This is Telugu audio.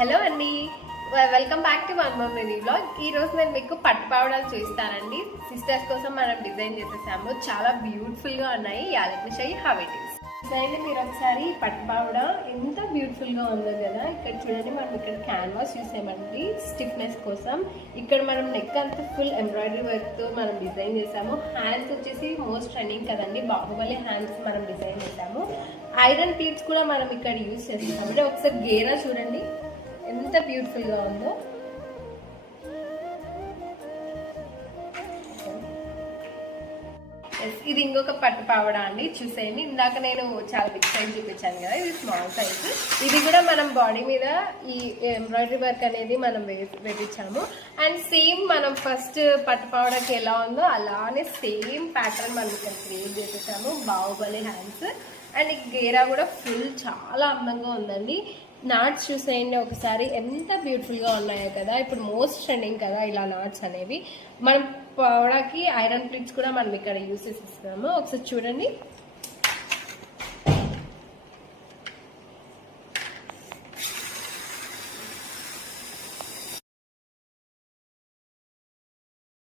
హలో అండి, welcome back to one more mini vlog. ఈ రోజు నేను మీకు పట్టు పావడాలు చూస్తానండి. సిస్టర్స్ కోసం మనం డిజైన్ చేసేసాము. చాలా బ్యూటిఫుల్ గా ఉన్నాయి. Let me show you how it is. చూడండి మీరు ఒకసారి పట్టు పావడ ఎంత బ్యూటిఫుల్ గా ఉందో కదా. ఇక్కడ చూడండి, మనం ఇక్కడ క్యాన్వాస్ చూసామండి స్టిఫ్నెస్ కోసం. ఇక్కడ మనం నెక్ అంతా ఫుల్ ఎంబ్రాయిడరీ వర్క్ తో మనం డిజైన్ చేసాము. హ్యాండ్స్ వచ్చేసి మోస్ట్ ట్రెండింగ్ కదండి, బాహుబలి హ్యాండ్స్ మనం డిజైన్ చేసాము. ఐరన్ ప్లీట్స్ కూడా మనం ఇక్కడ యూజ్ చేస్తామండి. ఒకసారి గేరా చూడండి ఎంత బ్యూటిఫుల్ గా ఉందో. ఇది ఇంకొక పట్టు పావడ అండి, చూసేయండి. ఇందాక నేను చాలా బిగ్ సైజ్ చూపించాను కదా, ఇది స్మాల్ సైజ్. ఇది కూడా మనం బాడీ మీద ఈ ఎంబ్రాయిడరీ వర్క్ అనేది మనం వేయించాము. అండ్ సేమ్ మనం ఫస్ట్ పట్టు పావడకి ఎలా ఉందో అలానే సేమ్ ప్యాటర్న్ మనం ఇక్కడ క్రియేట్ చేసేసాము. బాహుబలి హ్యాండ్స్ అండ్ ఈ గేరా కూడా ఫుల్ చాలా అందంగా ఉందండి. నాట్స్ చూసేయండి ఒకసారి ఎంత బ్యూటిఫుల్గా ఉన్నాయో కదా. ఇప్పుడు మోస్ట్ ట్రెండింగ్ కదా ఇలా నాట్స్ అనేవి. మనం పావడాకి ఐరన్ ప్లీట్స్ కూడా మనం ఇక్కడ యూస్ చేసేస్తున్నాము. ఒకసారి చూడండి